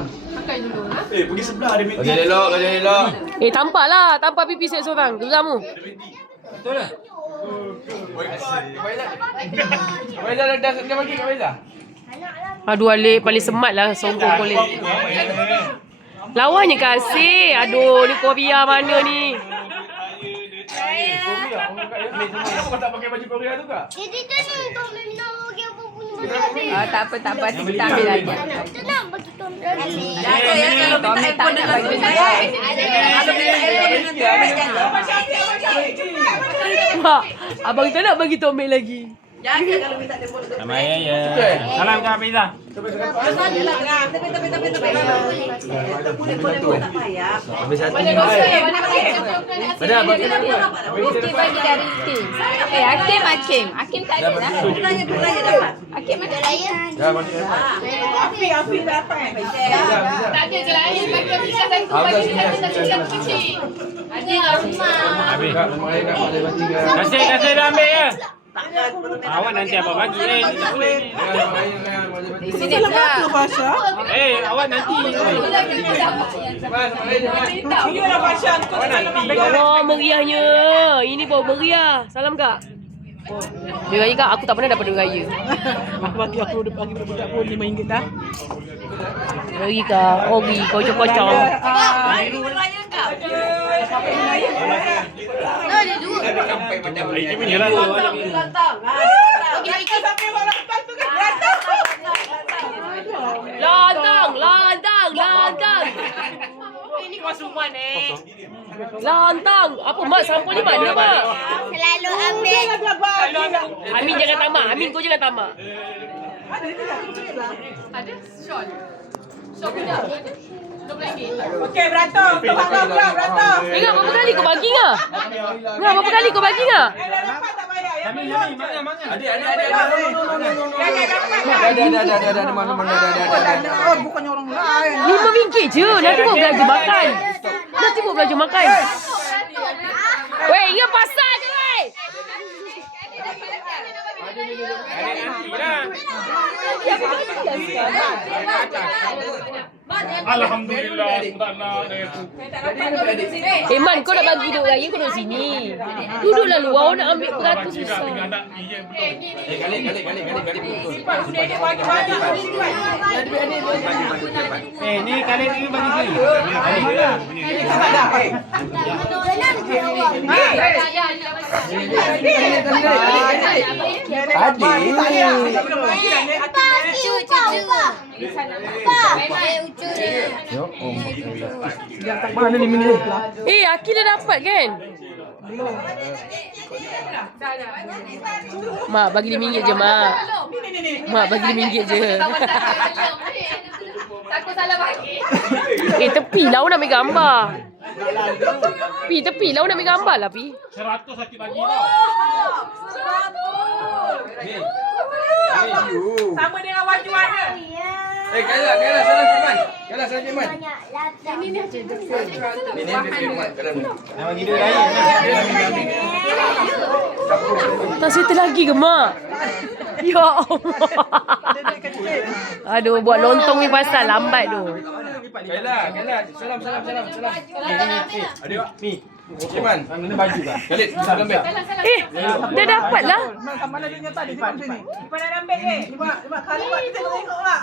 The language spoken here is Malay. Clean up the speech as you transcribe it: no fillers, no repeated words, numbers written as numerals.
salam. Pakai dulu lah. Pergi sebelah ada meeting. Kerja elok. Tampak lah. Tampak pipi seorang. Geram tu. Betul lah. Kak Faizal dah bagi Kak Faizal. Aduh, Alik paling semat lah songkong boleh. Lawannya kasih. Aduh, ni Korea mana ni? Kau tak pakai baju Korea tu kak? Jadi tu ni untuk minum bagi apa punya. Tak apa. Kita ambil lagi. Tenang bagi Tom lagi. Jaga ya kalau minta handphone dengan tu. Kalau minta handphone dengan tu. Mak, abang tak nak bagi Tomek lagi. Jaga kalau minta handphone dengan tu. Sama ya. Salam Kak Fiza. Habis satu. Ada bagi Mesti bagi dari Hakim. Hakim tak ada dah. Pulangnya dapat. Hakim ada layan. Dah bagi. Afi dapat. Tak ada je lain. Bagi Fisha satu. Bagi Fisha satu kecil. Ada lah rumah. habis. Kak, rumah ayah kak boleh bagi kak. Kasih dah ambil ya. Awak nanti apa bagi? Tak boleh. Sini pula. Awak nanti. Allah, meriahnya. Ini baru meriah. Salam kak. Duit raya kak, aku tak pernah dapat duit raya. Aku bagi budak pun RM5 dah. Bagi kak, ori, kocok-kocok. Ini punya lah tu. Lantang. Ini kosongan Lantang. Apa mak sampul ni mana mak? Selalu ambil. Amin jangan tamak. Amin kau jangan tamak. Ada shawl. Shawl budak. RM20. Okey, beratur. Tolong beratur. Ingat berapa kali kau bagi ngah? Ngah berapa kali kau bagi ngah? Dapat tak bayar? Kami mana? Adik. Ada mana. Oh, bukannya orang lain. RM5 je. Nanti buat belanja makan. Weh, ingat pasal je weh. Alhamdulillah. Man, kau nak bagi duit raya kau duduk sini. Duduklah luar, orang nak ambil beratus susah. Kali betul. Ni kali ni bagi sini. Mana ni minum? Akil dah dapat kan? Mak, bagi RM5 je, Mak. Mak, bagi RM5 je. Takut salah bagi. Tepi lah orang nak ambil gambar. Tepi lah orang nak ambil gambar lah, Pi. 100 sakit bagi tau. Sama dengan baju ada. Kailah salam Ciman. Ini Ini dia Ciman. Nak bagi duit raya. Tak settle lagi ke, Mak? Ya Allah. Aduh, buat lontong ni pasal lambat tu. Kailah. Salam. Adik, ni. Ciman. Mana baju kak? Khalid, salam ambil. Dah dapat lah. Mana dia nyata di sini. Mana nak ambil ni? Lima kali kita tengok lah.